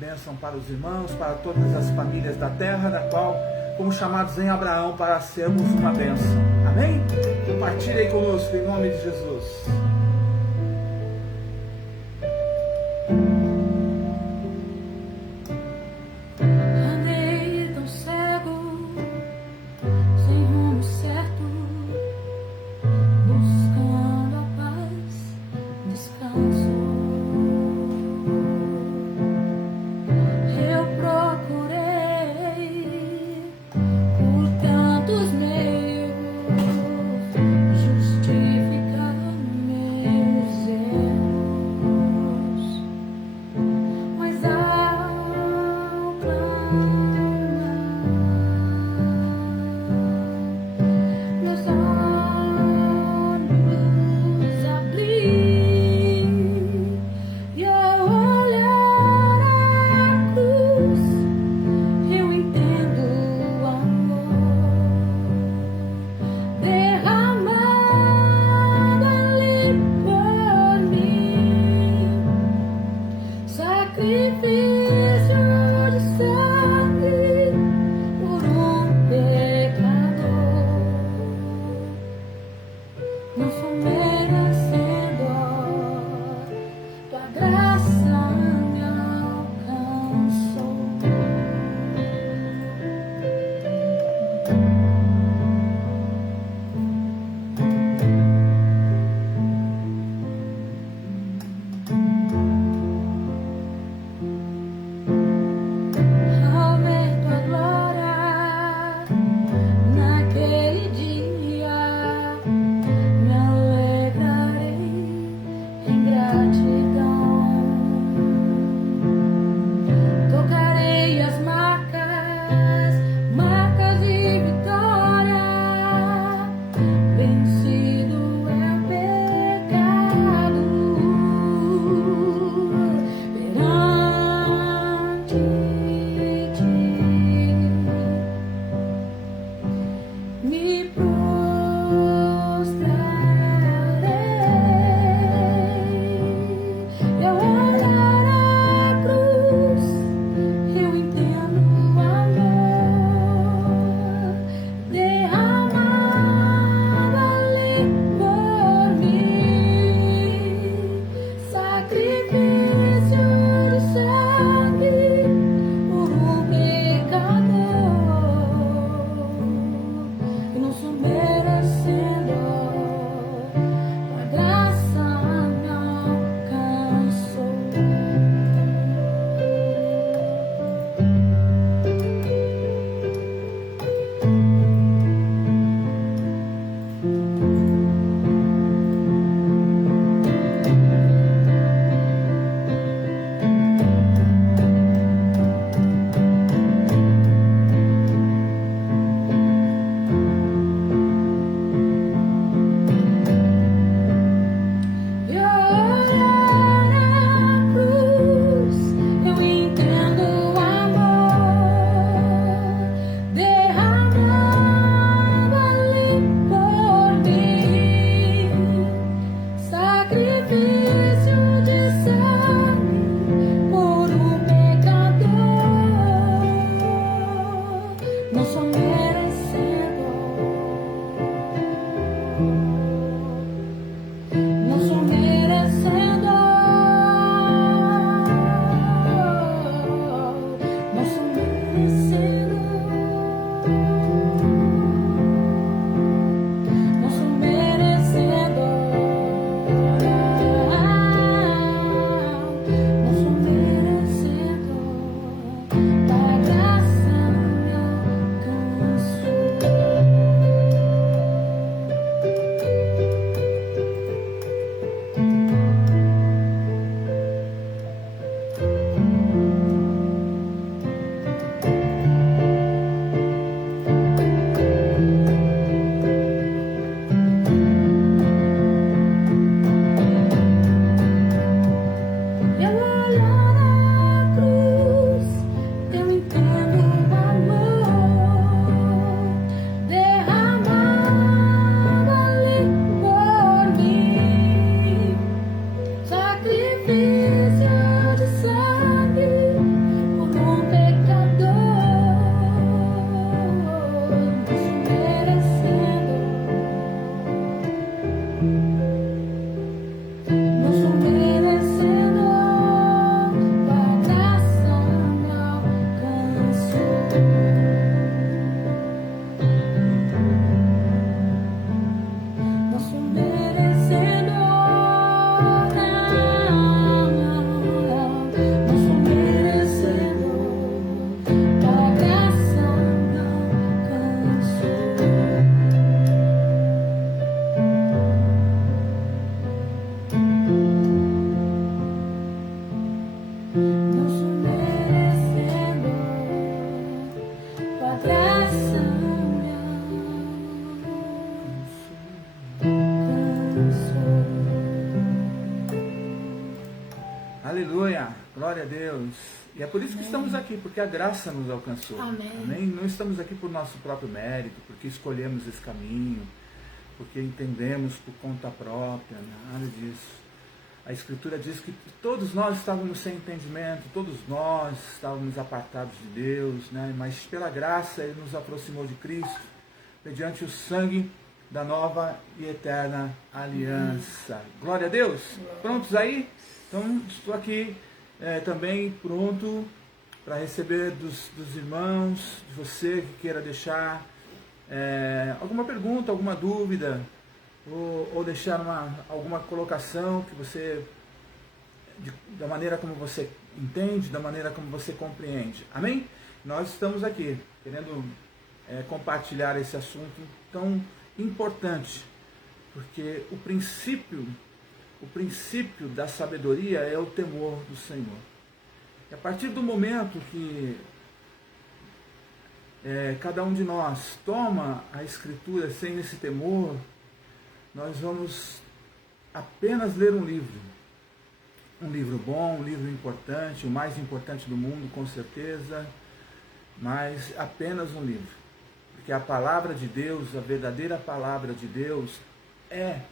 bênção para os irmãos, para todas as famílias da terra, da qual fomos chamados em Abraão para sermos uma bênção. Amém? Compartilhe aí conosco em nome de Jesus. Thank you. Deus. E é por isso que estamos aqui, porque a graça nos alcançou. Amém? Não estamos aqui por nosso próprio mérito, porque escolhemos esse caminho, porque entendemos por conta própria, nada disso. A Escritura diz que todos nós estávamos sem entendimento, todos nós estávamos apartados de Deus, né? Mas pela graça Ele nos aproximou de Cristo, mediante o sangue da nova e eterna aliança. Glória a Deus! Prontos aí? Então estou aqui também pronto para receber dos irmãos, de você que queira deixar alguma pergunta, alguma dúvida, ou deixar alguma colocação que você, da maneira como você entende, da maneira como você compreende. Amém? Nós estamos aqui querendo compartilhar esse assunto tão importante, porque o princípio da sabedoria é o temor do Senhor. E a partir do momento que cada um de nós toma a Escritura sem esse temor, nós vamos apenas ler um livro bom, um livro importante, o mais importante do mundo, com certeza, mas apenas um livro, porque a palavra de Deus, a verdadeira palavra de Deus, é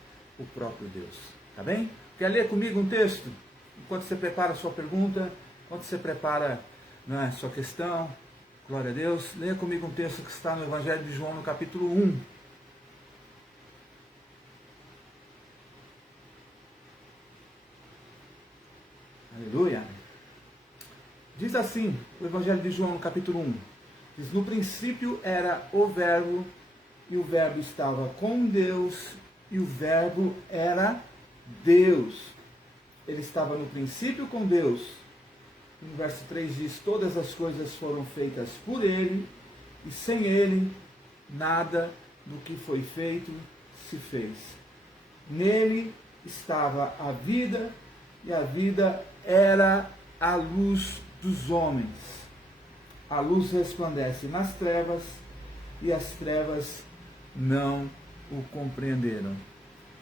o próprio Deus, tá bem? Quer ler comigo um texto? Enquanto você prepara a sua pergunta, enquanto você prepara a sua questão, glória a Deus, leia comigo um texto que está no Evangelho de João, no capítulo 1. Aleluia. Diz assim, o Evangelho de João, no capítulo 1. Diz, no princípio era o Verbo, e o Verbo estava com Deus, e o Verbo era Deus. Ele estava no princípio com Deus. No verso 3 diz, todas as coisas foram feitas por Ele, e sem Ele, nada do que foi feito se fez. Nele estava a vida, e a vida era a luz dos homens. A luz resplandece nas trevas, e as trevas não o compreenderam.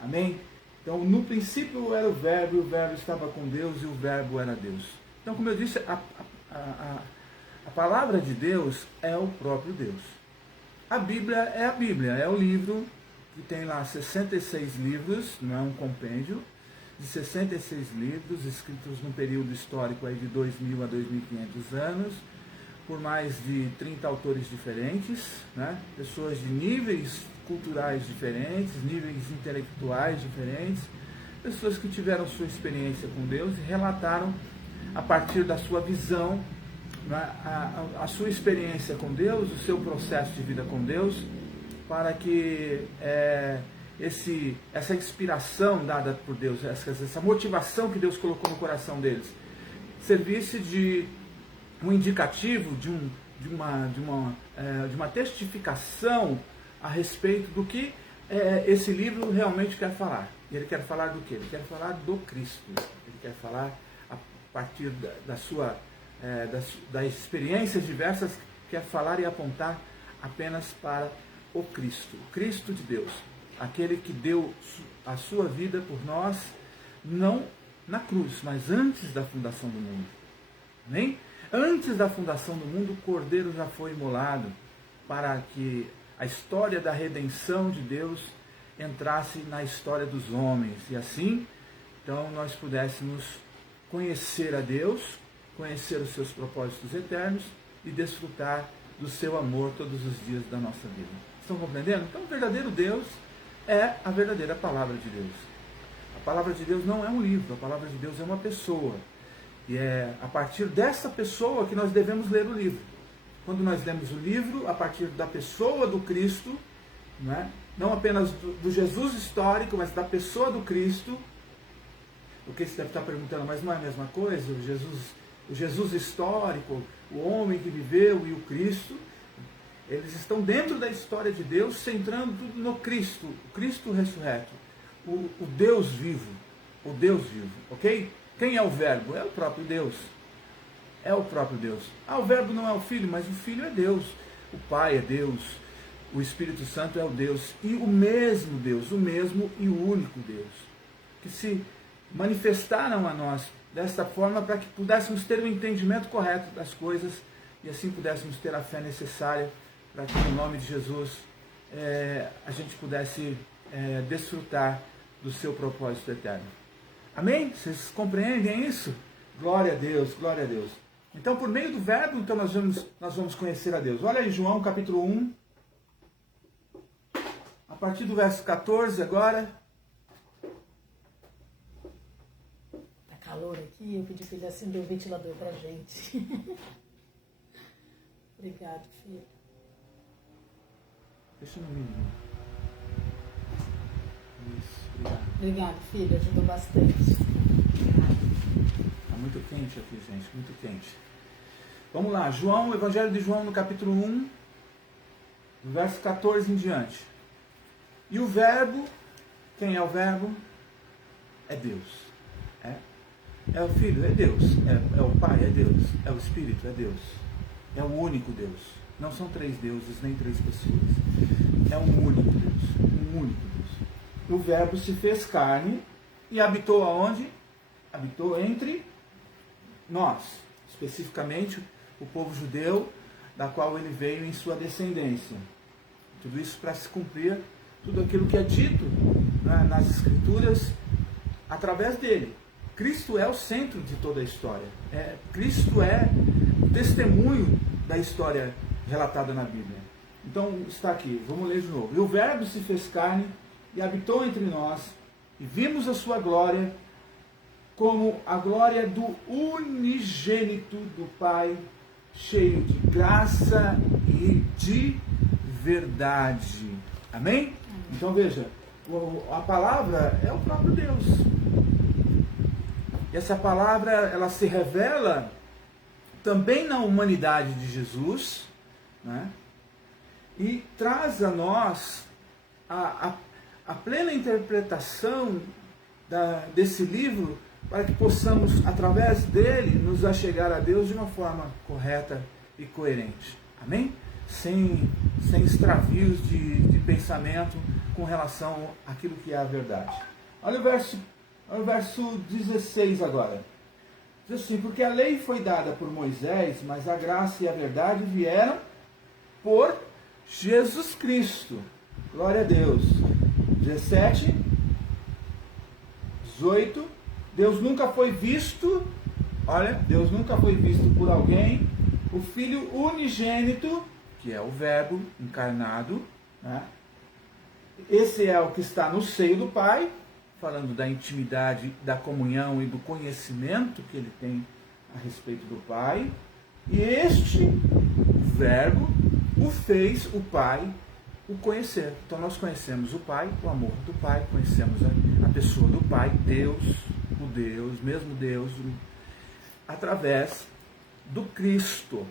Amém? Então, no princípio era o Verbo, e o Verbo estava com Deus, e o Verbo era Deus. Então, como eu disse, a palavra de Deus é o próprio Deus. A Bíblia, é o livro que tem lá 66 livros, não é um compêndio, de 66 livros, escritos num período histórico aí de 2.000 a 2.500 anos, por mais de 30 autores diferentes, né? Pessoas de níveis culturais diferentes, níveis intelectuais diferentes, pessoas que tiveram sua experiência com Deus e relataram a partir da sua visão, né, a sua experiência com Deus, o seu processo de vida com Deus, para que essa inspiração dada por Deus, essa motivação que Deus colocou no coração deles, servisse de um indicativo, de uma testificação a respeito do que esse livro realmente quer falar. E ele quer falar do quê? Ele quer falar do Cristo. Ele quer falar a partir das experiências diversas, quer falar e apontar apenas para o Cristo de Deus. Aquele que deu a sua vida por nós, não na cruz, mas antes da fundação do mundo. Amém? Antes da fundação do mundo, o Cordeiro já foi imolado para que a história da redenção de Deus entrasse na história dos homens. E assim, então, nós pudéssemos conhecer a Deus, conhecer os seus propósitos eternos e desfrutar do seu amor todos os dias da nossa vida. Estão compreendendo? Então, o verdadeiro Deus é a verdadeira palavra de Deus. A palavra de Deus não é um livro, a palavra de Deus é uma pessoa. E é a partir dessa pessoa que nós devemos ler o livro. Quando nós lemos o livro, a partir da pessoa do Cristo, não apenas do Jesus histórico, mas da pessoa do Cristo, porque você deve estar perguntando, mas não é a mesma coisa? O Jesus histórico, o homem que viveu e o Cristo, eles estão dentro da história de Deus, centrando tudo no Cristo, o Cristo ressurreto, o Deus vivo, ok? Quem é o Verbo? É o próprio Deus. É o próprio Deus. O Verbo não é o Filho, mas o Filho é Deus. O Pai é Deus. O Espírito Santo é o Deus. E o mesmo Deus, o mesmo e o único Deus, que se manifestaram a nós desta forma para que pudéssemos ter o entendimento correto das coisas e assim pudéssemos ter a fé necessária para que, no nome de Jesus, a gente pudesse desfrutar do seu propósito eterno. Amém? Vocês compreendem isso? Glória a Deus, glória a Deus. Então, por meio do verbo, então nós vamos conhecer a Deus. Olha aí, João, capítulo 1. A partir do verso 14 agora. Tá calor aqui, eu pedi para ele acender o ventilador pra gente. Obrigado, filho. Deixa no mínimo. Isso, obrigado. Obrigado, filho, ajudou bastante. Está muito quente aqui, gente, muito quente. Vamos lá, João, Evangelho de João, no capítulo 1, do verso 14 em diante. E o verbo, quem é o verbo? É Deus. É o Filho, é Deus. É o Pai, é Deus. É o Espírito, é Deus. É o único Deus. Não são três deuses, nem três pessoas. É um único Deus. Um único Deus. O verbo se fez carne e habitou aonde? Habitou entre nós. Especificamente, o povo judeu, da qual ele veio em sua descendência. Tudo isso para se cumprir tudo aquilo que é dito, né, nas Escrituras, através dele. Cristo é o centro de toda a história. Cristo é o testemunho da história relatada na Bíblia. Então, está aqui, vamos ler de novo. E o verbo se fez carne e habitou entre nós, e vimos a sua glória, como a glória do unigênito do Pai, cheio de graça e de verdade. Amém? Então veja, a palavra é o próprio Deus. E essa palavra, ela se revela também na humanidade de Jesus, né? E traz a nós a plena interpretação desse livro, para que possamos, através dele, nos achegar a Deus de uma forma correta e coerente. Amém? Sem extravios de pensamento com relação àquilo que é a verdade. Olha o verso 16 agora. Diz assim: porque a lei foi dada por Moisés, mas a graça e a verdade vieram por Jesus Cristo. Glória a Deus. 17, 18. Deus nunca foi visto, olha, Deus nunca foi visto por alguém, o Filho unigênito, que é o Verbo encarnado, né? Esse é o que está no seio do Pai, falando da intimidade, da comunhão e do conhecimento que ele tem a respeito do Pai. E este Verbo o fez o Pai o conhecer. Então nós conhecemos o Pai, o amor do Pai, conhecemos a pessoa do Pai, Deus, o Deus, mesmo Deus, através do Cristo.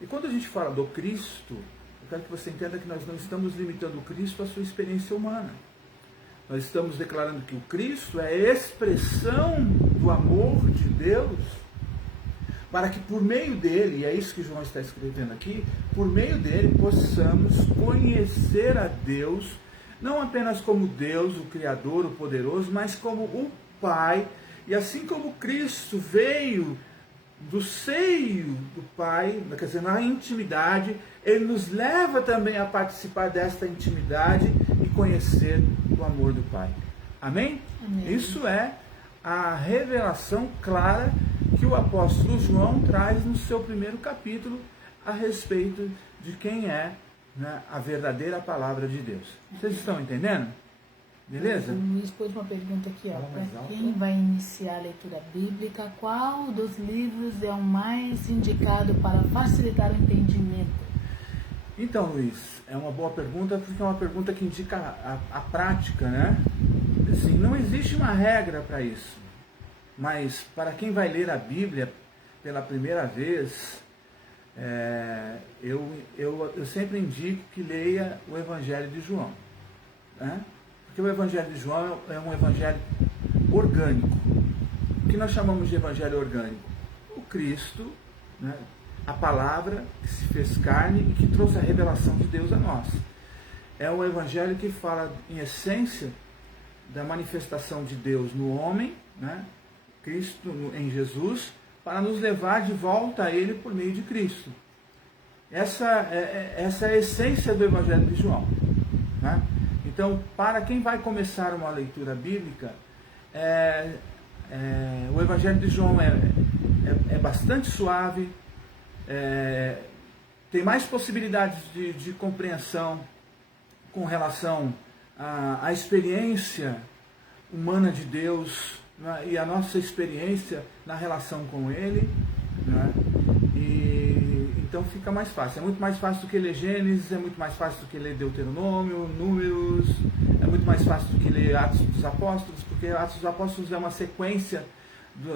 E quando a gente fala do Cristo, eu quero que você entenda que nós não estamos limitando o Cristo à sua experiência humana. Nós estamos declarando que o Cristo é a expressão do amor de Deus, para que por meio dele, e é isso que João está escrevendo aqui, por meio dele possamos conhecer a Deus, não apenas como Deus, o Criador, o Poderoso, mas como o Pai. E assim como Cristo veio do seio do Pai, quer dizer, na intimidade, ele nos leva também a participar desta intimidade e conhecer o amor do Pai. Amém? Amém. Isso é a revelação clara que o apóstolo João traz no seu primeiro capítulo a respeito de quem é, né, a verdadeira palavra de Deus. Vocês estão entendendo? Beleza? O Luiz pôs uma pergunta aqui, ó. Para quem vai iniciar a leitura bíblica, qual dos livros é o mais indicado para facilitar o entendimento? Então, Luiz, é uma boa pergunta, porque é uma pergunta que indica a prática, né? Assim, não existe uma regra para isso, mas para quem vai ler a Bíblia pela primeira vez, eu sempre indico que leia o Evangelho de João, né? Porque o Evangelho de João é um evangelho orgânico. O que nós chamamos de evangelho orgânico? O Cristo, né? A palavra que se fez carne e que trouxe a revelação de Deus a nós. É um evangelho que fala, em essência, da manifestação de Deus no homem, né? Cristo em Jesus, para nos levar de volta a Ele por meio de Cristo. Essa é a essência do Evangelho de João, né? Então, para quem vai começar uma leitura bíblica, o Evangelho de João é bastante suave, tem mais possibilidades de compreensão com relação à experiência humana de Deus, né, e a nossa experiência na relação com Ele, né? Então fica mais fácil. É muito mais fácil do que ler Gênesis, é muito mais fácil do que ler Deuteronômio, Números, é muito mais fácil do que ler Atos dos Apóstolos, porque Atos dos Apóstolos é uma sequência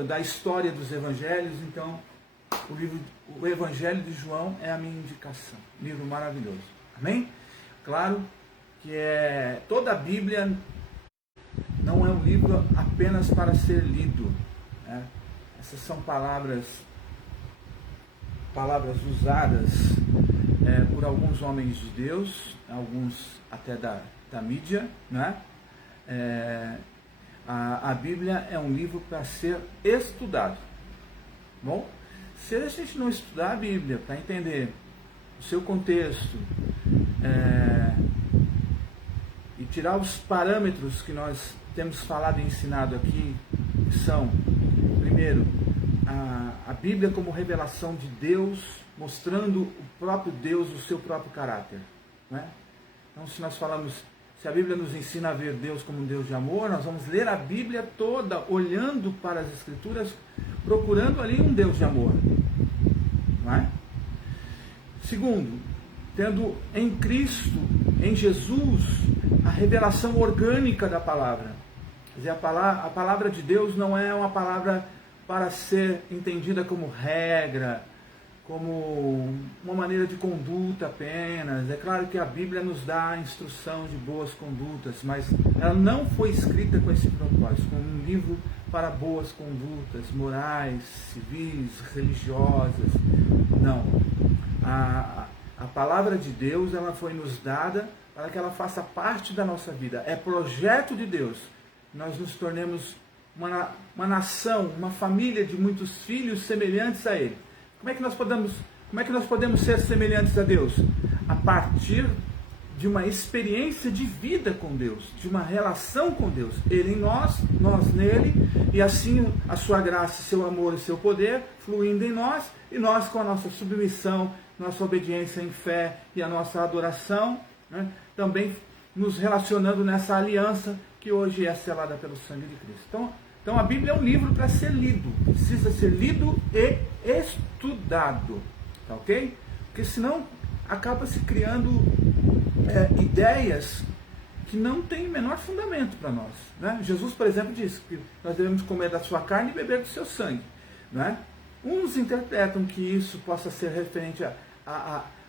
da história dos Evangelhos. Então o Evangelho de João é a minha indicação. Livro maravilhoso. Amém? Claro que toda a Bíblia não é um livro apenas para ser lido, né? Essas são palavras usadas por alguns homens de Deus, alguns até da mídia, né? A Bíblia é um livro para ser estudado. Bom, se a gente não estudar a Bíblia para entender o seu contexto, e tirar os parâmetros que nós temos falado e ensinado aqui, que são, primeiro, a Bíblia como revelação de Deus, mostrando o próprio Deus, o seu próprio caráter, né? Então, se a Bíblia nos ensina a ver Deus como um Deus de amor, nós vamos ler a Bíblia toda, olhando para as Escrituras, procurando ali um Deus de amor, não é? Segundo, tendo em Cristo, em Jesus, a revelação orgânica da palavra. Quer dizer, a palavra de Deus não é uma palavra para ser entendida como regra, como uma maneira de conduta apenas. É claro que a Bíblia nos dá a instrução de boas condutas, mas ela não foi escrita com esse propósito, como um livro para boas condutas morais, civis, religiosas. Não. A palavra de Deus, ela foi nos dada para que ela faça parte da nossa vida. É projeto de Deus. Nós nos tornemos uma nação, uma família de muitos filhos semelhantes a Ele. Como é que nós podemos ser semelhantes a Deus? A partir de uma experiência de vida com Deus, de uma relação com Deus. Ele em nós nele, e assim a sua graça, seu amor e seu poder fluindo em nós, e nós com a nossa submissão, nossa obediência em fé e a nossa adoração, né, também nos relacionando nessa aliança que hoje é selada pelo sangue de Cristo. Então a Bíblia é um livro para ser lido, precisa ser lido e estudado, tá ok? Porque senão acaba se criando ideias que não têm o menor fundamento para nós, né? Jesus, por exemplo, disse que nós devemos comer da sua carne e beber do seu sangue, né? Uns interpretam que isso possa ser referente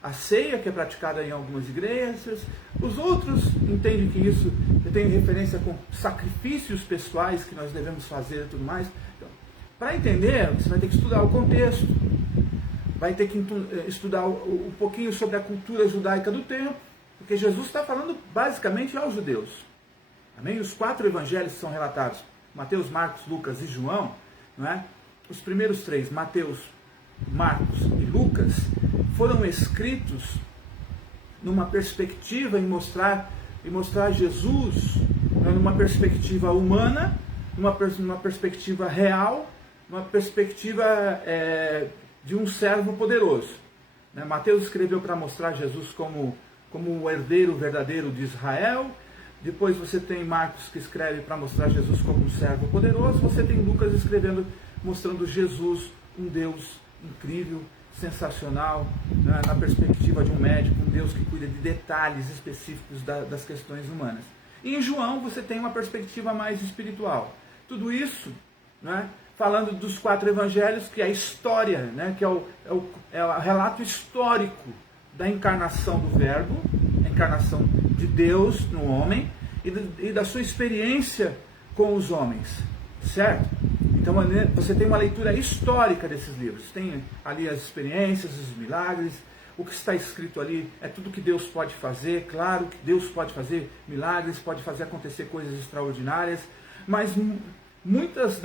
a ceia que é praticada em algumas igrejas, os outros entendem que isso tem referência com sacrifícios pessoais que nós devemos fazer e tudo mais. Então, para entender, você vai ter que estudar o contexto, vai ter que estudar um pouquinho sobre a cultura judaica do tempo, porque Jesus está falando basicamente aos judeus. Amém? Os 4 evangelhos que são relatados, Mateus, Marcos, Lucas e João, não é? Os primeiros 3, Mateus, Marcos e Lucas, foram escritos numa perspectiva em mostrar Jesus numa perspectiva humana, numa perspectiva real, numa perspectiva de um servo poderoso. Né? Mateus escreveu para mostrar Jesus como o herdeiro verdadeiro de Israel. Depois você tem Marcos que escreve para mostrar Jesus como um servo poderoso. Você tem Lucas escrevendo, mostrando Jesus, um Deus incrível, sensacional, né, na perspectiva de um médico, um Deus que cuida de detalhes específicos das questões humanas. E em João você tem uma perspectiva mais espiritual. Tudo isso, né, falando dos 4 evangelhos, que é a história, né, que é o relato histórico da encarnação do Verbo, a encarnação de Deus no homem e da sua experiência com os homens, certo? Então você tem uma leitura histórica desses livros, tem ali as experiências, os milagres, o que está escrito ali é tudo que Deus pode fazer. Claro que Deus pode fazer milagres, pode fazer acontecer coisas extraordinárias, mas muitas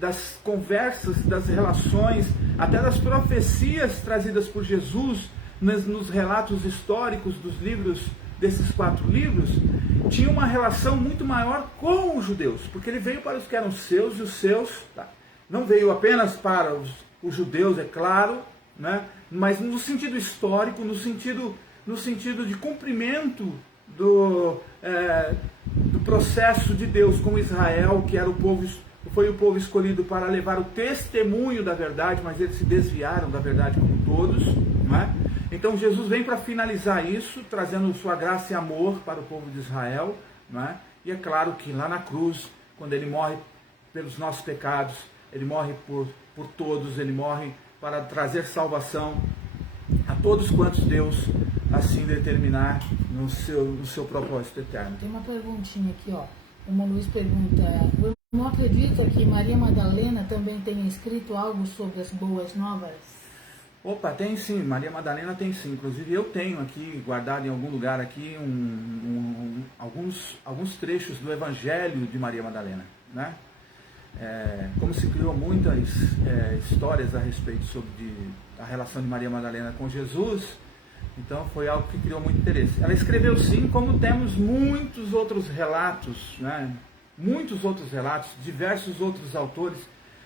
das conversas, das relações, até das profecias trazidas por Jesus nos relatos históricos dos livros, desses 4 livros, tinha uma relação muito maior com os judeus, porque ele veio para os que eram seus, e os seus, não veio apenas para os judeus, é claro, né? Mas no sentido histórico, no sentido de cumprimento do processo de Deus com Israel, que era foi o povo escolhido para levar o testemunho da verdade, mas eles se desviaram da verdade como todos, não é? Então Jesus vem para finalizar isso, trazendo sua graça e amor para o povo de Israel, não é? E é claro que lá na cruz, quando ele morre pelos nossos pecados, ele morre por todos, ele morre para trazer salvação a todos quantos Deus assim determinar no seu propósito eterno. Tem uma perguntinha aqui, ó. O irmão Luiz pergunta: o irmão acredita que Maria Madalena também tenha escrito algo sobre as boas novas? Opa, tem sim, Maria Madalena tem sim. Inclusive eu tenho aqui, guardado em algum lugar aqui, alguns trechos do Evangelho de Maria Madalena, né? Como se criou muitas histórias a respeito sobre a relação de Maria Madalena com Jesus, então foi algo que criou muito interesse. Ela escreveu sim, como temos muitos outros relatos, né? Muitos outros relatos, diversos outros autores,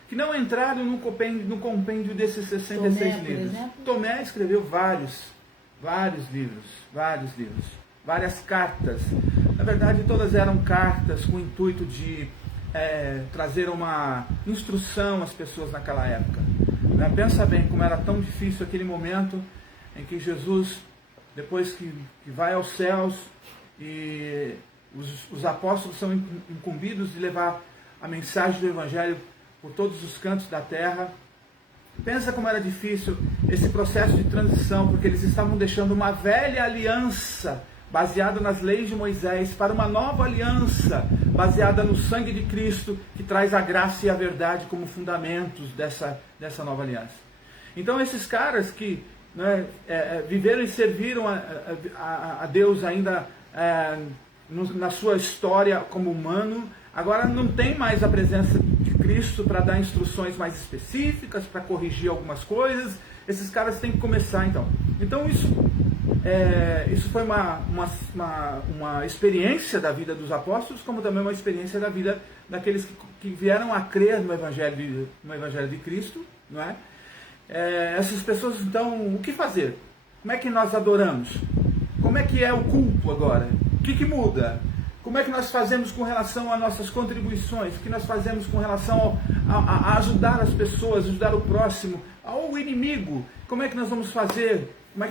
que não entraram no compêndio desses 66 livros. Tomé escreveu vários livros, várias cartas. Na verdade, todas eram cartas com o intuito de trazer uma instrução às pessoas naquela época. Pensa bem como era tão difícil aquele momento em que Jesus, depois que vai aos céus, e os apóstolos são incumbidos de levar a mensagem do Evangelho por todos os cantos da terra. Pensa como era difícil esse processo de transição, porque eles estavam deixando uma velha aliança baseada nas leis de Moisés para uma nova aliança baseada no sangue de Cristo, que traz a graça e a verdade como fundamentos dessa nova aliança. Então esses caras que viveram e serviram a Deus ainda na sua história como humano, agora não tem mais a presença de Cristo para dar instruções mais específicas, para corrigir algumas coisas. Esses caras têm que começar então. Então isso foi uma experiência da vida dos apóstolos, como também uma experiência da vida daqueles que vieram a crer no Evangelho de Cristo, não é? Essas pessoas, então, o que fazer? Como é que nós adoramos? Como é que é o culto agora? O que muda? Como é que nós fazemos com relação às nossas contribuições? O que nós fazemos com relação a ajudar as pessoas, ajudar o próximo, ao inimigo? Como é que nós vamos fazer? Como é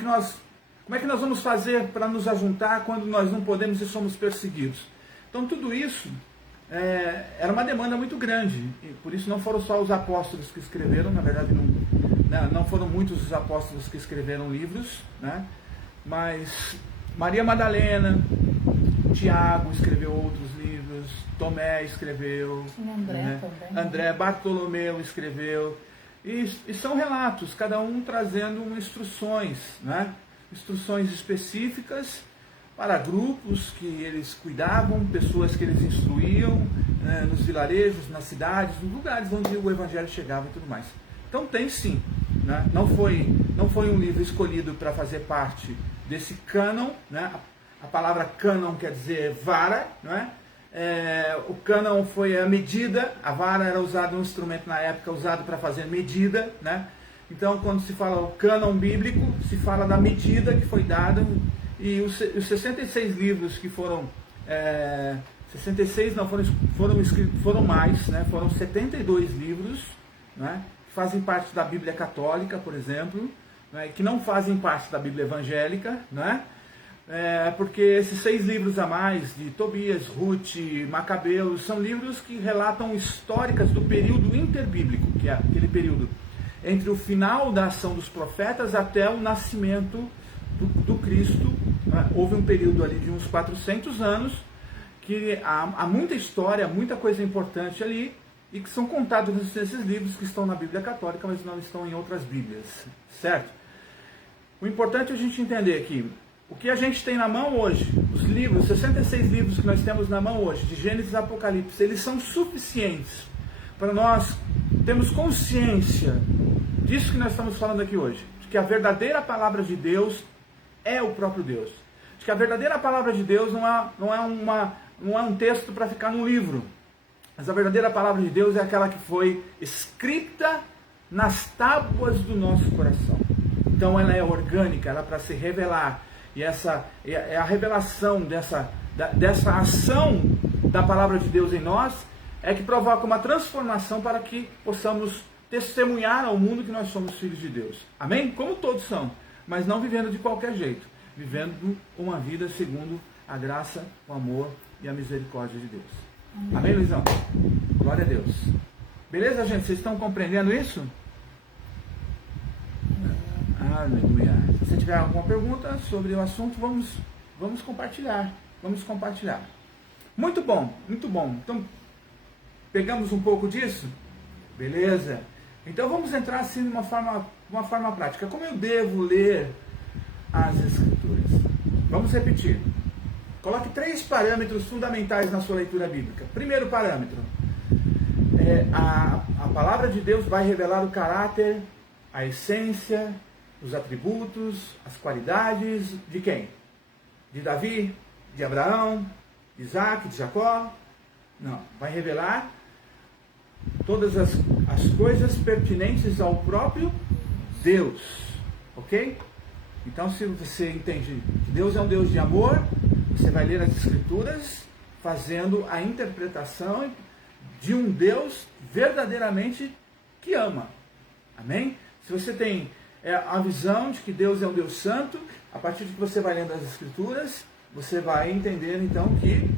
que nós vamos fazer para nos ajuntar quando nós não podemos e somos perseguidos? Então tudo isso era uma demanda muito grande, e por isso não foram só os apóstolos que escreveram, na verdade não foram muitos os apóstolos que escreveram livros, né? Mas Maria Madalena, Tiago escreveu outros livros, Tomé escreveu, André também. André, Bartolomeu escreveu, e são relatos, cada um trazendo instruções, né? Instruções específicas para grupos que eles cuidavam, pessoas que eles instruíam, nos vilarejos, nas cidades, nos lugares onde o Evangelho chegava e tudo mais. Então tem sim, né? Não foi um livro escolhido para fazer parte desse cânon, né? A palavra cânon quer dizer vara, não é? O cânon foi a medida, a vara era usada, um instrumento na época usado para fazer medida, né? Então quando se fala o cânon bíblico, se fala da medida que foi dada, e os 66 livros que foram, 66 não, foram escritos, foram mais, né? Foram 72 livros, né? Que fazem parte da Bíblia Católica, por exemplo, né? Que não fazem parte da Bíblia Evangélica, né? Porque esses 6 livros a mais, de Tobias, Ruth, Macabeus, são livros que relatam históricas do período interbíblico, que é aquele período entre o final da ação dos profetas até o nascimento do Cristo, né? Houve um período ali de uns 400 anos, que há muita história, muita coisa importante ali, e que são contados nesses livros que estão na Bíblia Católica, mas não estão em outras Bíblias, certo? O importante é a gente entender que o que a gente tem na mão hoje, os livros, 66 livros que nós temos na mão hoje, de Gênesis a Apocalipse, eles são suficientes para nós termos consciência disso que nós estamos falando aqui hoje, de que a verdadeira palavra de Deus é o próprio Deus, de que a verdadeira palavra de Deus não é um texto para ficar num livro, mas a verdadeira palavra de Deus é aquela que foi escrita nas tábuas do nosso coração. Então ela é orgânica, ela é para se revelar, e essa é a revelação dessa ação da palavra de Deus em nós, é que provoca uma transformação para que possamos testemunhar ao mundo que nós somos filhos de Deus. Amém? Como todos são, mas não vivendo de qualquer jeito, vivendo uma vida segundo a graça, o amor e a misericórdia de Deus. Amém, Luizão? Glória a Deus. Beleza, gente? Vocês estão compreendendo isso? Aleluia. Se você tiver alguma pergunta sobre o assunto, vamos compartilhar. Vamos compartilhar. Muito bom, muito bom. Então, pegamos um pouco disso? Beleza? Então vamos entrar assim de uma forma prática. Como eu devo ler as Escrituras? Vamos repetir. Coloque 3 parâmetros fundamentais na sua leitura bíblica. Primeiro parâmetro. A palavra de Deus vai revelar o caráter, a essência, os atributos, as qualidades de quem? De Davi? De Abraão? De Isaac? De Jacó? Não. Vai revelar todas as coisas pertinentes ao próprio Deus. Ok? Então, se você entende que Deus é um Deus de amor, você vai ler as Escrituras fazendo a interpretação de um Deus verdadeiramente que ama. Amém? Se você tem a visão de que Deus é um Deus santo, a partir de que você vai lendo as Escrituras, você vai entender então que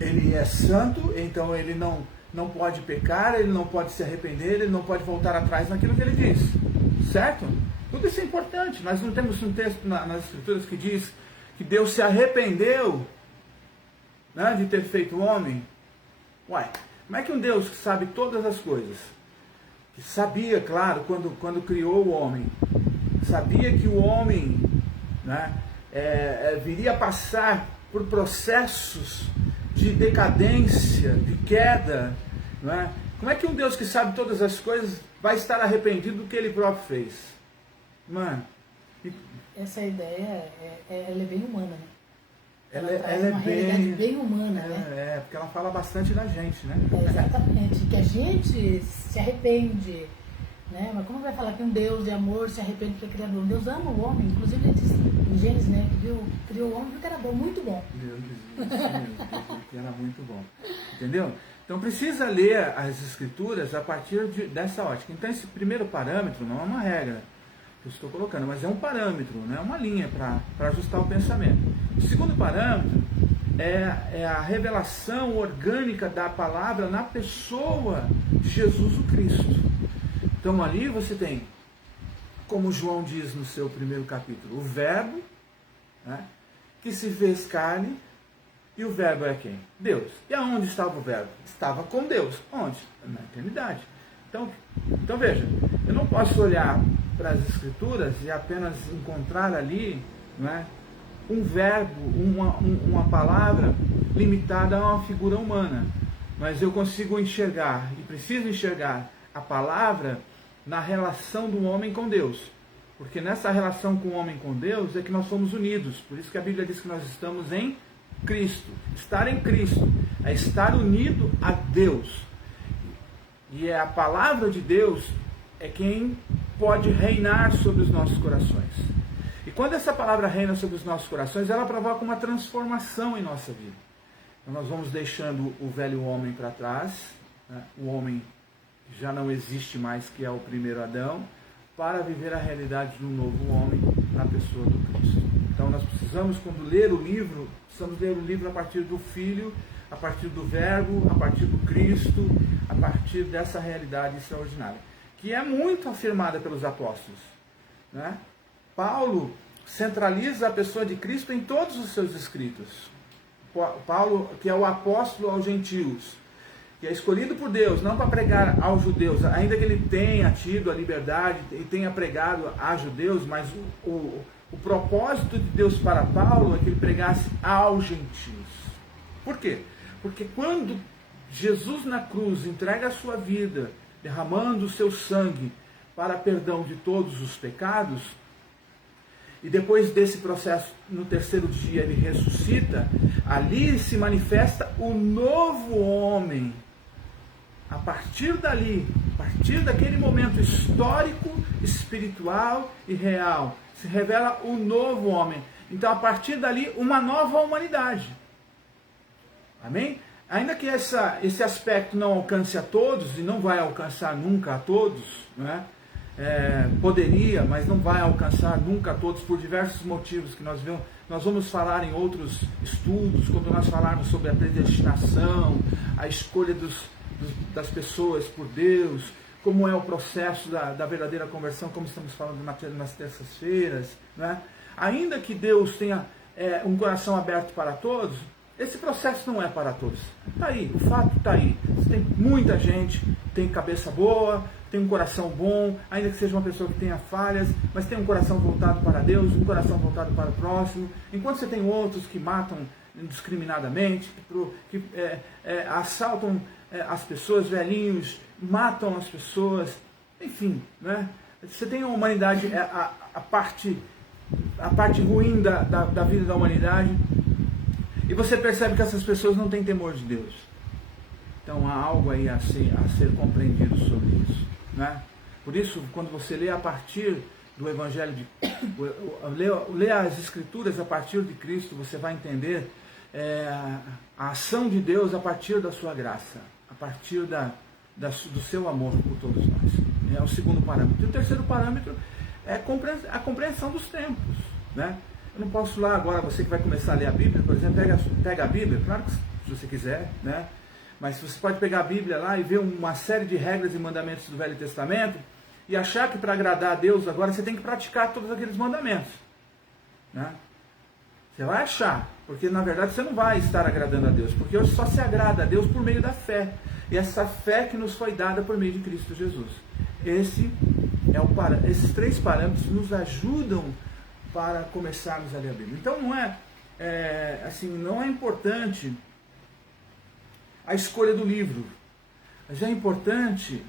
Ele é santo, então Ele não pode pecar, Ele não pode se arrepender, Ele não pode voltar atrás naquilo que Ele diz. Certo? Tudo isso é importante. Nós não temos um texto nas Escrituras que diz que Deus se arrependeu, né, de ter feito o homem. Uai, como é que um Deus que sabe todas as coisas, que sabia, claro, quando criou o homem, sabia que o homem, né, viria a passar por processos de decadência, de queda, né? Como é que um Deus que sabe todas as coisas vai estar arrependido do que Ele próprio fez? Mano, essa ideia ela é bem humana, né? Ela é uma realidade bem humana, né? Porque ela fala bastante da gente, né? Exatamente, que a gente se arrepende, né? Mas como vai falar que um Deus de amor se arrepende porque é criador? Deus ama o homem, inclusive ele diz em Gênesis, né? Que criou o homem porque era bom, muito bom. Deus que era muito bom. Entendeu? Então precisa ler as Escrituras a partir dessa ótica. Então esse primeiro parâmetro não é uma regra que eu estou colocando, mas é um parâmetro, né? Uma linha para ajustar o pensamento. O segundo parâmetro é a revelação orgânica da palavra na pessoa de Jesus o Cristo. Então ali você tem, como João diz no seu primeiro capítulo, o Verbo, né, que se fez carne, e o Verbo é quem? Deus. E aonde estava o Verbo? Estava com Deus. Onde? Na eternidade. Então veja, eu não posso olhar para as Escrituras e apenas encontrar ali, né, um verbo, uma palavra limitada a uma figura humana. Mas eu consigo enxergar, e preciso enxergar, a palavra na relação do homem com Deus. Porque nessa relação com o homem com Deus é que nós somos unidos. Por isso que a Bíblia diz que nós estamos em Cristo. Estar em Cristo é estar unido a Deus. E a palavra de Deus é quem pode reinar sobre os nossos corações. E quando essa palavra reina sobre os nossos corações, ela provoca uma transformação em nossa vida. Então nós vamos deixando o velho homem para trás, né? O homem que já não existe mais, que é o primeiro Adão, para viver a realidade de um novo homem na pessoa do Cristo. Então nós precisamos, quando ler o livro, precisamos ler o livro a partir do Filho, a partir do Verbo, a partir do Cristo, a partir dessa realidade extraordinária, que é muito afirmada pelos apóstolos, né? Paulo centraliza a pessoa de Cristo em todos os seus escritos. Paulo, que é o apóstolo aos gentios, que é escolhido por Deus, não para pregar aos judeus, ainda que ele tenha tido a liberdade e tenha pregado a judeus, mas o propósito de Deus para Paulo é que ele pregasse aos gentios. Por quê? Porque quando Jesus na cruz entrega a sua vida, derramando o seu sangue para perdão de todos os pecados, e depois desse processo, no terceiro dia, ele ressuscita, ali se manifesta o novo homem. A partir dali, a partir daquele momento histórico, espiritual e real, se revela o novo homem. Então, a partir dali, uma nova humanidade. Amém? Ainda que esse aspecto não alcance a todos, e não vai alcançar nunca a todos, né? Poderia, mas não vai alcançar nunca a todos, por diversos motivos que nós vamos falar em outros estudos, quando nós falarmos sobre a predestinação, a escolha das pessoas por Deus, como é o processo da verdadeira conversão, como estamos falando nas terças-feiras, né? Ainda que Deus tenha um coração aberto para todos, esse processo não é para todos. Está aí, o fato está aí. Tem muita gente que tem cabeça boa, tem um coração bom, ainda que seja uma pessoa que tenha falhas, mas tem um coração voltado para Deus, um coração voltado para o próximo. Enquanto você tem outros que matam indiscriminadamente, que assaltam as pessoas, velhinhos, matam as pessoas, enfim, né? Você tem a humanidade, a parte ruim da vida da humanidade, e você percebe que essas pessoas não têm temor de Deus. Então há algo aí a ser compreendido sobre isso, né? Por isso, quando você lê a partir do Evangelho, lê as Escrituras a partir de Cristo, você vai entender a ação de Deus a partir da sua graça, a partir do seu amor por todos nós. É o segundo parâmetro. E o terceiro parâmetro é a compreensão dos tempos, né? Eu não posso lá agora, você que vai começar a ler a Bíblia, por exemplo, pega a Bíblia, claro que se você quiser, né? Mas você pode pegar a Bíblia lá e ver uma série de regras e mandamentos do Velho Testamento e achar que para agradar a Deus agora você tem que praticar todos aqueles mandamentos, né? Você vai achar, porque na verdade você não vai estar agradando a Deus, porque hoje só se agrada a Deus por meio da fé, e essa fé que nos foi dada por meio de Cristo Jesus. Esses três parâmetros nos ajudam para começarmos a ler a Bíblia. Então não é importante a escolha do livro, mas é importante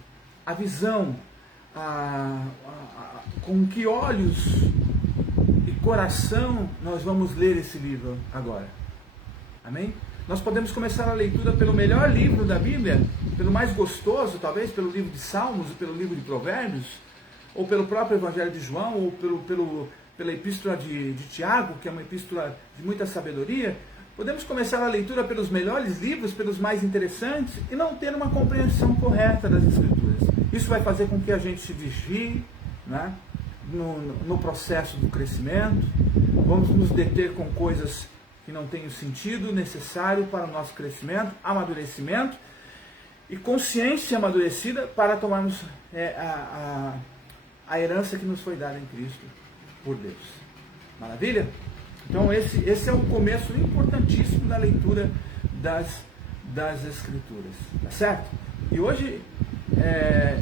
a visão, com que olhos e coração nós vamos ler esse livro agora. Amém? Nós podemos começar a leitura pelo melhor livro da Bíblia, pelo mais gostoso, talvez, pelo livro de Salmos, ou pelo livro de Provérbios, ou pelo próprio Evangelho de João, ou pela epístola de Tiago, que é uma epístola de muita sabedoria. Podemos começar a leitura pelos melhores livros, pelos mais interessantes, e não ter uma compreensão correta das Escrituras. Isso vai fazer com que a gente se desvie, né, no processo do crescimento. Vamos nos deter com coisas que não têm o sentido necessário para o nosso crescimento, amadurecimento e consciência amadurecida para tomarmos a herança que nos foi dada em Cristo por Deus. Maravilha? Então esse é o começo importantíssimo da leitura das Escrituras, tá certo? E hoje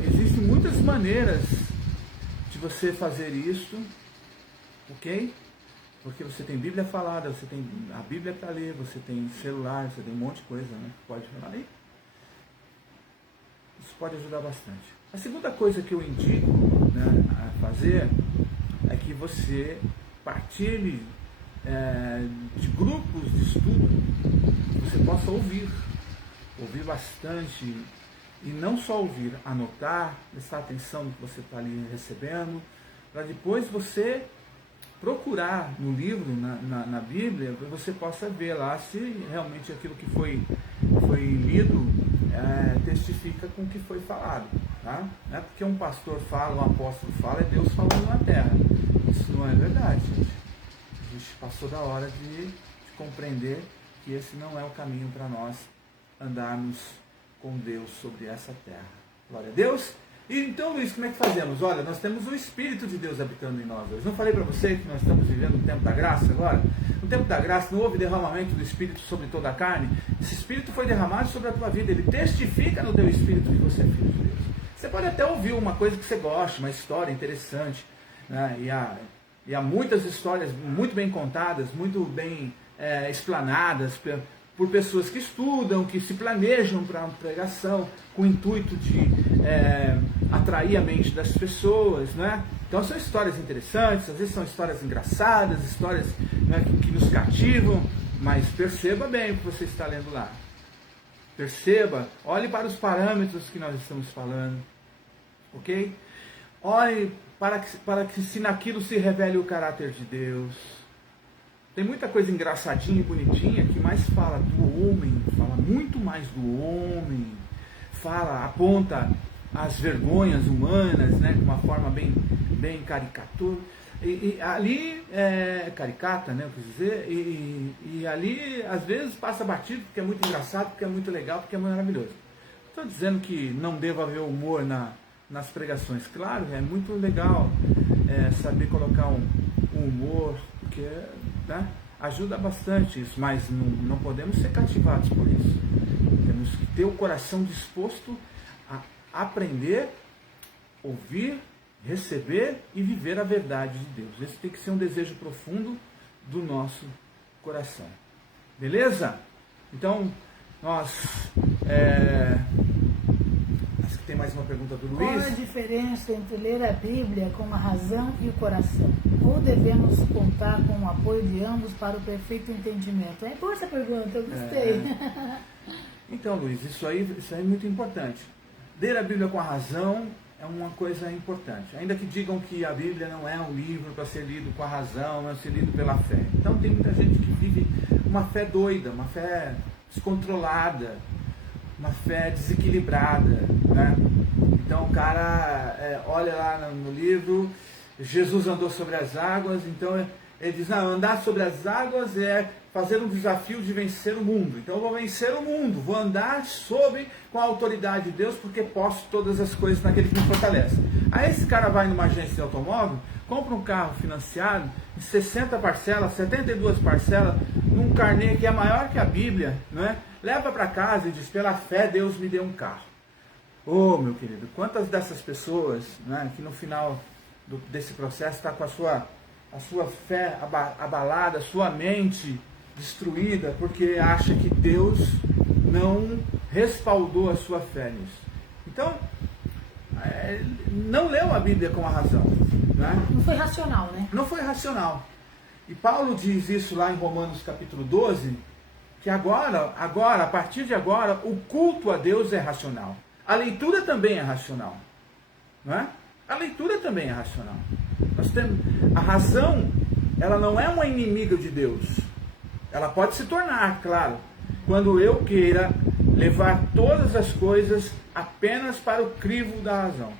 existem muitas maneiras de você fazer isso, ok? Porque você tem Bíblia falada, você tem a Bíblia para ler, você tem celular, você tem um monte de coisa, né, que pode falar aí. Isso pode ajudar bastante. A segunda coisa que eu indico, né, a fazer é que você partilhe de grupos de estudo, você possa ouvir bastante, e não só ouvir, anotar, prestar atenção no que você está ali recebendo, para depois você procurar no livro, na Bíblia, que você possa ver lá se realmente aquilo que foi lido testifica com o que foi falado. Tá? Não é porque um pastor fala, um apóstolo fala, é Deus falando na terra. Isso não é verdade, gente. A gente passou da hora de compreender que esse não é o caminho para nós andarmos com Deus sobre essa terra. Glória a Deus. E então, Luiz, como é que fazemos? Olha, nós temos o Espírito de Deus habitando em nós hoje. Não falei para você que nós estamos vivendo um tempo da graça agora? No tempo da graça não houve derramamento do Espírito sobre toda a carne? Esse Espírito foi derramado sobre a tua vida. Ele testifica no teu Espírito que você é filho de Deus. Você pode até ouvir uma coisa que você gosta, uma história interessante, né? E há muitas histórias muito bem contadas, muito bem explanadas por pessoas que estudam, que se planejam para uma pregação, com o intuito de atrair a mente das pessoas, né? Então são histórias interessantes, às vezes são histórias engraçadas, histórias, né, que nos cativam, mas perceba bem o que você está lendo lá. Perceba, olhe para os parâmetros que nós estamos falando, ok? Olhe para que se naquilo se revele o caráter de Deus. Tem muita coisa engraçadinha e bonitinha que mais fala do homem, fala muito mais do homem, aponta as vergonhas humanas, né, de uma forma bem caricatura. E ali, caricata, né, eu quis dizer, e ali às vezes passa batido porque é muito engraçado, porque é muito legal, porque é maravilhoso. Estou dizendo que não deva haver humor nas pregações. Claro, é muito legal saber colocar um humor, porque, né, ajuda bastante isso, mas não podemos ser cativados por isso. Temos que ter o coração disposto a aprender, ouvir, receber e viver a verdade de Deus. Esse tem que ser um desejo profundo do nosso coração. Beleza? Então, acho que tem mais uma pergunta do Luiz. Qual a diferença entre ler a Bíblia com a razão e o coração? Ou devemos contar com o apoio de ambos para o perfeito entendimento? É boa essa pergunta, eu gostei. Então, Luiz, isso aí é muito importante. Ler a Bíblia com a razão é uma coisa importante. Ainda que digam que a Bíblia não é um livro para ser lido com a razão, não é ser lido pela fé. Então tem muita gente que vive uma fé doida, uma fé descontrolada, uma fé desequilibrada, né? Então o cara olha lá no livro, Jesus andou sobre as águas, então ele diz, não, andar sobre as águas é fazer um desafio de vencer o mundo. Então eu vou vencer o mundo, vou andar com a autoridade de Deus, porque posso todas as coisas naquele que me fortalece. Aí esse cara vai numa agência de automóvel, compra um carro financiado em 60 parcelas, 72 parcelas, num carnê que é maior que a Bíblia, não é? Leva para casa e diz, pela fé Deus me deu um carro. Oh, meu querido, quantas dessas pessoas, né, que no final desse processo está com a sua fé abalada, a sua mente destruída, porque acha que Deus não respaldou a sua fé nisso. Então, não leu a Bíblia com a razão. Né? Não foi racional, né? Não foi racional. E Paulo diz isso lá em Romanos capítulo 12, que agora, a partir de agora, o culto a Deus é racional. A leitura também é racional. Não é? A leitura também é racional. A razão, ela não é uma inimiga de Deus. Ela pode se tornar, claro, quando eu queira levar todas as coisas apenas para o crivo da razão.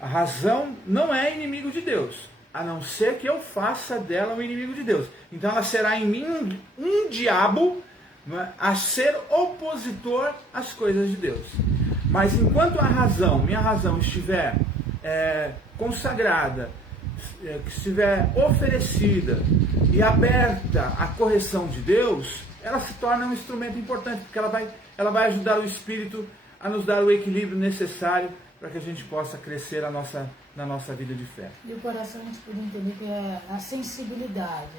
A razão não é inimigo de Deus, a não ser que eu faça dela um inimigo de Deus. Então ela será em mim um diabo, né, a ser opositor às coisas de Deus. Mas enquanto minha razão estiver consagrada, que estiver oferecida e aberta à correção de Deus, ela se torna um instrumento importante, porque ela vai ajudar o Espírito a nos dar o equilíbrio necessário para que a gente possa crescer na nossa vida de fé. E o coração, a gente pode entender que é a sensibilidade,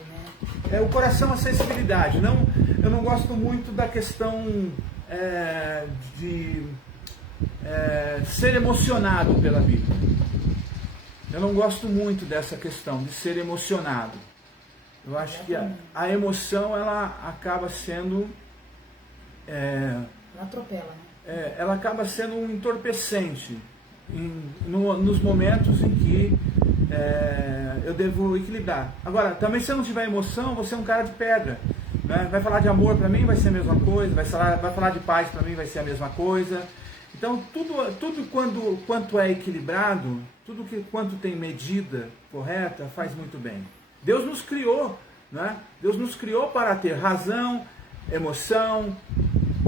né? O coração, a sensibilidade. Eu não gosto muito da questão de ser emocionado pela Bíblia. Eu não gosto muito dessa questão de ser emocionado. Eu acho que a emoção, ela acaba sendo... ela atropela, né? Ela acaba sendo um entorpecente nos momentos em que eu devo equilibrar. Agora, também se eu não tiver emoção, você é um cara de pedra. Né? Vai falar de amor para mim, vai ser a mesma coisa. Vai falar de paz para mim, vai ser a mesma coisa. Então, tudo quanto é equilibrado, quanto tem medida correta, faz muito bem. Deus nos criou, né? Deus nos criou para ter razão, emoção,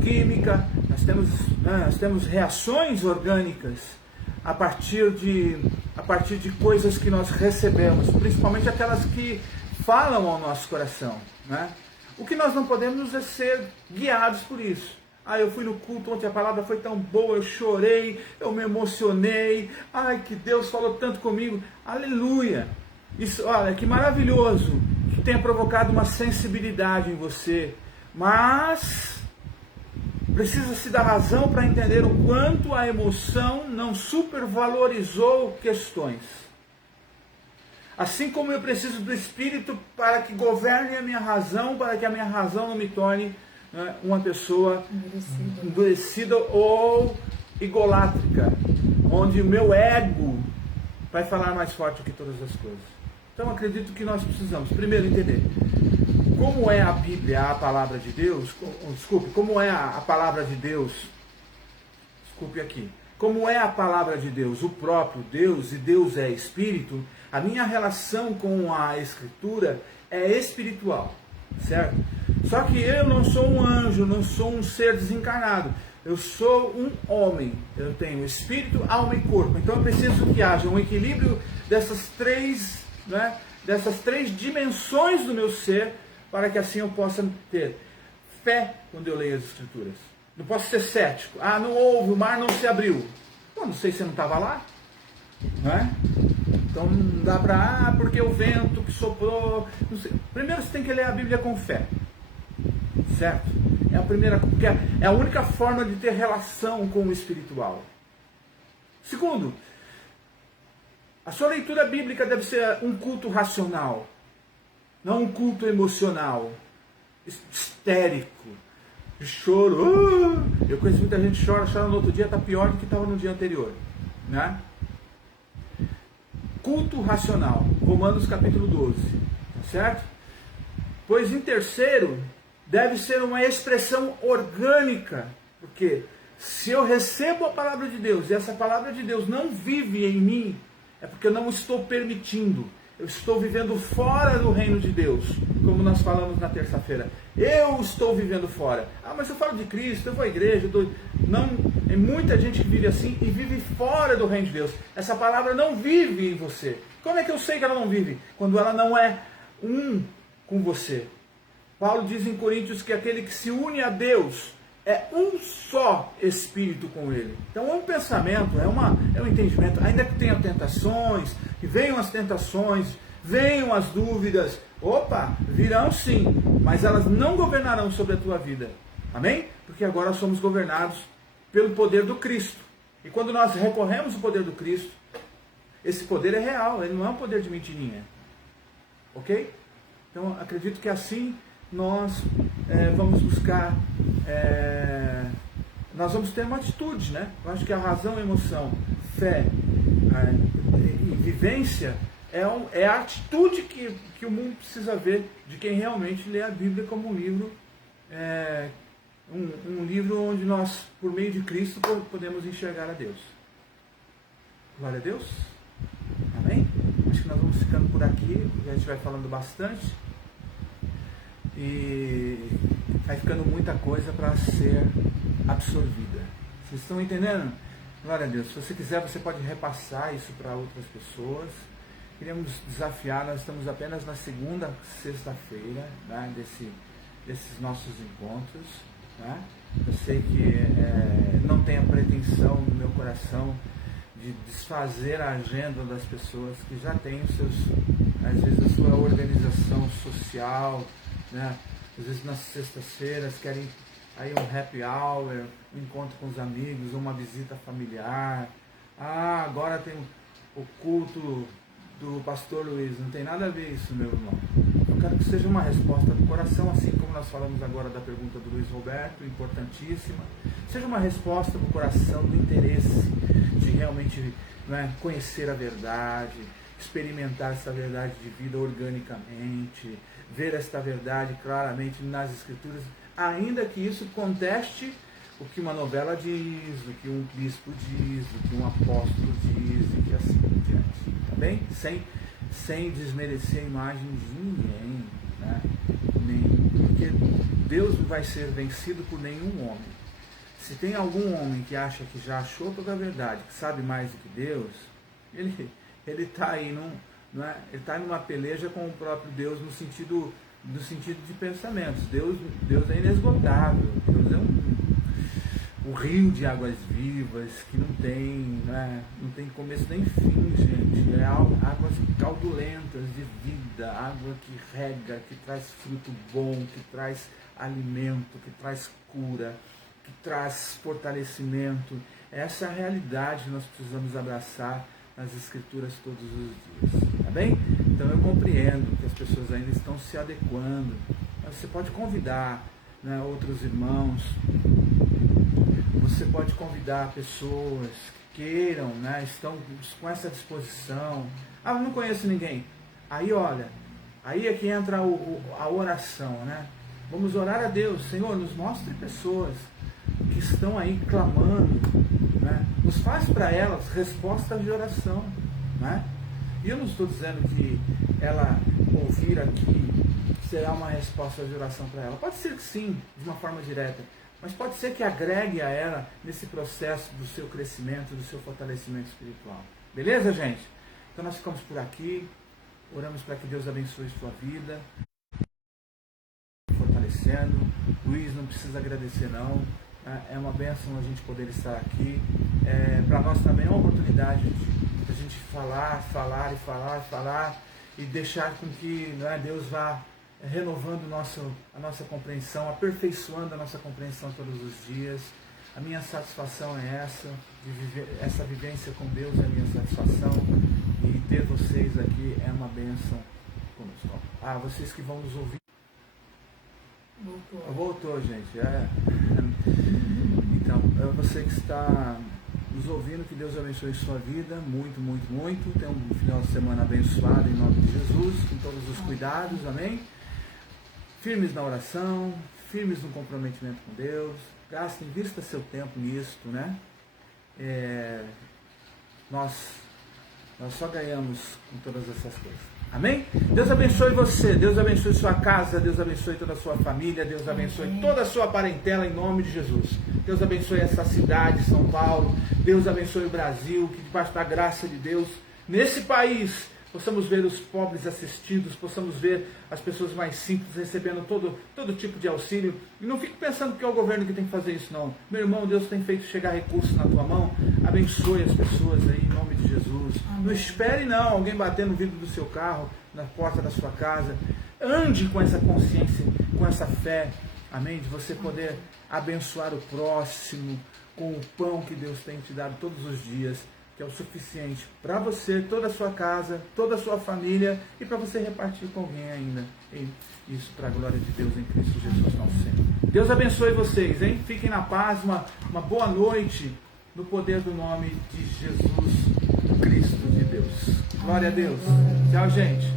química. Nós temos reações orgânicas a partir de coisas que nós recebemos, principalmente aquelas que falam ao nosso coração, né? O que nós não podemos é ser guiados por isso. Eu fui no culto ontem, a palavra foi tão boa, eu chorei, eu me emocionei, que Deus falou tanto comigo, aleluia. Isso, olha, que maravilhoso que tenha provocado uma sensibilidade em você, mas Precisa-se da razão para entender o quanto a emoção não supervalorizou questões. Assim como eu preciso do Espírito para que governe a minha razão, para que a minha razão não me torne, né, uma pessoa endurecida ou egolátrica, onde o meu ego vai falar mais forte do que todas as coisas. Então acredito que nós precisamos, primeiro, entender como é a Bíblia, a palavra de Deus, como é a palavra de Deus, como é a palavra de Deus, o próprio Deus, e Deus é Espírito. A minha relação com a Escritura é espiritual, certo? Só que eu não sou um anjo, não sou um ser desencarnado. Eu sou um homem, eu tenho espírito, alma e corpo. Então eu preciso que haja um equilíbrio dessas três, né, dessas três dimensões do meu ser, para que assim eu possa ter fé quando eu leio as Escrituras. Não posso ser cético. Ah, não houve, o mar não se abriu. Pô, não sei se você não estava lá, não é? Então não dá para, porque o vento que soprou, não sei. Primeiro você tem que ler a Bíblia com fé, certo? É a primeira, porque é a única forma de ter relação com o espiritual. Segundo, a sua leitura bíblica deve ser um culto racional, não um culto emocional, histérico, de choro. Eu conheço muita gente que chora no outro dia, está pior do que estava no dia anterior, né? Culto racional, Romanos capítulo 12, tá certo? Pois em terceiro, deve ser uma expressão orgânica, porque se eu recebo a palavra de Deus e essa palavra de Deus não vive em mim, é porque eu não estou permitindo. Eu estou vivendo fora do reino de Deus, como nós falamos na terça-feira. Eu estou vivendo fora. Ah, mas eu falo de Cristo, eu vou à igreja. Não, tem muita gente que vive assim e vive fora do reino de Deus. Essa palavra não vive em você. Como é que eu sei que ela não vive? Quando ela não é um com você. Paulo diz em Coríntios que aquele que se une a Deus é um só espírito com ele. Então é um pensamento, é um entendimento. Ainda que tenha tentações, que venham as tentações, venham as dúvidas. Opa, virão sim, mas elas não governarão sobre a tua vida. Amém? Porque agora somos governados pelo poder do Cristo. E quando nós recorremos ao poder do Cristo, esse poder é real, ele não é um poder de mentirinha. Ok? Então acredito que assim nós vamos buscar, nós vamos ter uma atitude, né? Eu acho que a razão, emoção, fé e vivência é a atitude que o mundo precisa ver de quem realmente lê a Bíblia como um livro, um livro onde nós, por meio de Cristo, podemos enxergar a Deus. Glória a Deus. Amém? Acho que nós vamos ficando por aqui, a gente vai falando bastante. E vai ficando muita coisa para ser absorvida. Vocês estão entendendo? Glória a Deus. Se você quiser, você pode repassar isso para outras pessoas. Queremos desafiar, nós estamos apenas na segunda sexta-feira, né, desses nossos encontros. Né? Eu sei que não tenho a pretensão no meu coração de desfazer a agenda das pessoas que já têm os seus, às vezes, a sua organização social, né? Às vezes nas sextas-feiras querem aí um happy hour, um encontro com os amigos, uma visita familiar. Ah, agora tem o culto do pastor Luiz. Não tem nada a ver isso, meu irmão. Eu quero que seja uma resposta do coração, assim como nós falamos agora da pergunta do Luiz Roberto, importantíssima. Seja uma resposta do coração, do interesse de realmente, né, conhecer a verdade, experimentar essa verdade de vida organicamente, ver esta verdade claramente nas Escrituras, ainda que isso conteste o que uma novela diz, o que um bispo diz, o que um apóstolo diz, e que assim por diante. Tá bem? Sem desmerecer a imagem de ninguém, né? Porque Deus não vai ser vencido por nenhum homem. Se tem algum homem que acha que já achou toda a verdade, que sabe mais do que Deus, ele está aí ele está numa peleja com o próprio Deus no sentido de pensamentos. Deus é inesgotável. Deus é um rio de águas vivas que não tem começo nem fim, gente. É águas caudulentas de vida, água que rega, que traz fruto bom, que traz alimento, que traz cura, que traz fortalecimento. Essa é a realidade que nós precisamos abraçar nas Escrituras todos os dias, tá bem? Então eu compreendo que as pessoas ainda estão se adequando, mas você pode convidar, né, outros irmãos, você pode convidar pessoas que queiram, né, estão com essa disposição. Ah, eu não conheço ninguém. Aí olha, aí é que entra a oração, né? Vamos orar a Deus. Senhor, nos mostre pessoas que estão aí clamando, né? Nos faz para elas respostas de oração, né? E eu não estou dizendo que ela ouvir aqui será uma resposta de oração para ela. Pode ser que sim, de uma forma direta, mas pode ser que agregue a ela nesse processo do seu crescimento, do seu fortalecimento espiritual. Beleza, gente? Então nós ficamos por aqui, oramos para que Deus abençoe sua vida, fortalecendo. Luiz, não precisa agradecer não, é uma bênção a gente poder estar aqui. Para nós também é uma oportunidade de a gente falar e deixar com que, né, Deus vá renovando a nossa compreensão, aperfeiçoando a nossa compreensão todos os dias. A minha satisfação é essa, de viver essa vivência com Deus é a minha satisfação, e ter vocês aqui é uma bênção conosco. Ah, vocês que vão nos ouvir. Voltou, gente. Então, você que está nos ouvindo, que Deus abençoe sua vida, muito, muito, muito. Tenha um final de semana abençoado em nome de Jesus, com todos os cuidados, amém? Firmes na oração, firmes no comprometimento com Deus. Gastem, invista seu tempo nisto, né? Nós só ganhamos com todas essas coisas. Amém? Deus abençoe você, Deus abençoe sua casa, Deus abençoe toda a sua família, Deus abençoe toda a sua parentela em nome de Jesus. Deus abençoe essa cidade, São Paulo, Deus abençoe o Brasil, que debaixo da graça de Deus, nesse país, possamos ver os pobres assistidos, possamos ver as pessoas mais simples recebendo todo tipo de auxílio. E não fique pensando que é o governo que tem que fazer isso, não. Meu irmão, Deus tem feito chegar recursos na tua mão. Abençoe as pessoas aí em nome de Jesus. Amém. Não espere não alguém bater no vidro do seu carro, na porta da sua casa. Ande com essa consciência, com essa fé, amém? De você poder abençoar o próximo com o pão que Deus tem te dado todos os dias, que é o suficiente para você, toda a sua casa, toda a sua família, e para você repartir com alguém ainda. E isso para a glória de Deus em Cristo Jesus, nosso Senhor. Deus abençoe vocês, hein? Fiquem na paz, uma boa noite, no poder do nome de Jesus Cristo de Deus. Glória a Deus. Tchau, gente.